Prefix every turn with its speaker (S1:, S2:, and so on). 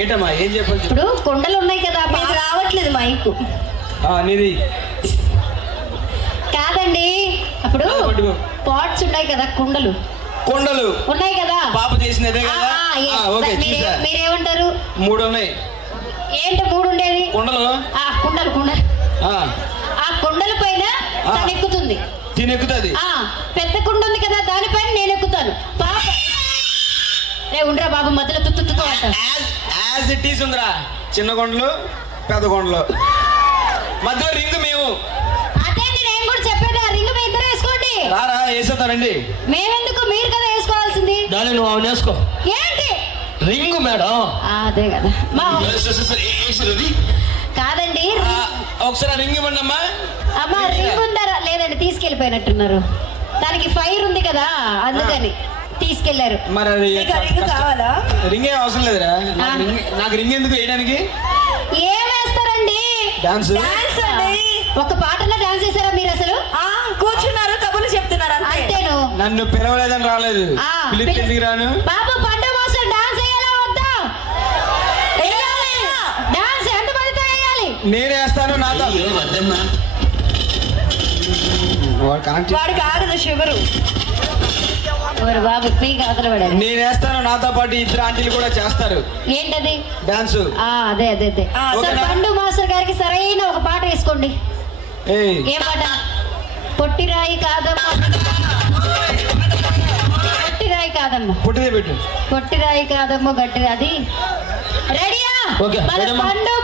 S1: ఏంటమ్మా ఏం చెప్పాలి చెప్పు.
S2: ఇప్పుడు కొండలు ఉన్నాయి కదా
S3: రావట్లేదు మైకు.
S1: ఆ, నీది.
S2: కాదండి అప్పుడు. పాట్స్ ఉన్నాయి కదా కుండలు.
S1: కొండలు.
S2: ఉన్నాయి కదా?
S1: పాప చేసినదే కదా? ఓకే చూసా.
S2: మీరేమంటారు?
S1: మూడు ఉన్నాయి
S2: ఏంటి మూడు ఉండేది
S1: కొండలు?
S2: ఆ కుండలు కుండలు.
S1: ఆ,
S2: ఆ కుండల పైన
S1: ఆ.
S2: తను ఎక్కుతుంది
S1: తినెక్కుతుంది
S2: ఆ పెద్ద కుండ ఉంది కదా దానిపైన నేను ఎక్కుతాను పాప రే ఉండరా బాబు మధ్యలో తుత్తు తుత్తు
S1: యాజ్ ఇట్ ఈస్ ఉందిరా. చిన్న కొండలు పెద్ద కొండలు మధ్యలో రింగ్ మేము.
S2: అదే నేను కూడా చెప్పేది ఆ రింగ్ మీ ఇద్దరు వేసుకోండి.
S1: రారా వేసేస్తారండి
S2: మేమెందుకు మీరు కదా వేసుకోవాల్సింది?
S4: దాన్ని నువ్వు ఆమె వేసుకో
S2: ఏంటి?
S4: Ring madam.
S2: అదే కదా. మా కాదండి
S1: ఒకసారి రింగ్ ఇవ్వండి అమ్మా.
S2: అమ్మ రింగ్ ఉందరా లేదండి తీసుకెళ్ళిపోయినట్టున్నారు. దానికి ఫైర్ ఉంది కదా అందుకని. తీసుకెళ్ళారు.
S1: మరి అది
S3: మీకు రింగ్ కావాలా?
S1: రింగ్ ఏం అవసరం లేదురా. నాకు. రింగ్ నాకు రింగ్ ఎందుకు వేయడానికి?
S2: ఏం వేస్తారండి?
S1: డాన్స్
S3: డాన్స్ అండి.
S2: ఒక పాటలో డాన్స్ చేశారా మీరు అసలు?
S3: ఆ, కూర్చున్నారు కబుర్లు చెప్తున్నారు అంతే.
S2: అంతేను.
S1: నన్ను పిలవలేదని రాలేదు.
S2: ఆ,
S1: పిలిస్తే
S2: పిలి-
S1: ఎందుకు రాను?
S2: బాబు పంట మాసం డాన్స్ వేయాలా వద్దా? వేయాలి? డాన్స్ ఎంత మందితో వేయాలి?
S1: నేను వేస్తాను నాతో. వాడు కనెక్ట్ చే-
S3: వాడికి ఆగదు షుగరు
S1: నేను వేస్తాను నాతో పాటు ఇద్దరు ఆంటీలు కూడా చేస్తారు.
S2: ఏంటది?
S1: డాన్స్.
S2: ఆ అదే అదే అదే? పండు మాస్టర్ గారికి సరైన ఒక పాట వేసుకోండి.
S1: ఏయ్.
S2: ఏ పాట? పొట్టిరాయి కాదమ్మా. పొట్టిరాయి కాదమ్మా.
S1: పుట్టిదే పెట్టు.
S2: పొట్టిరాయి కాదమ్మా గట్టి అది. రెడీయా. పండు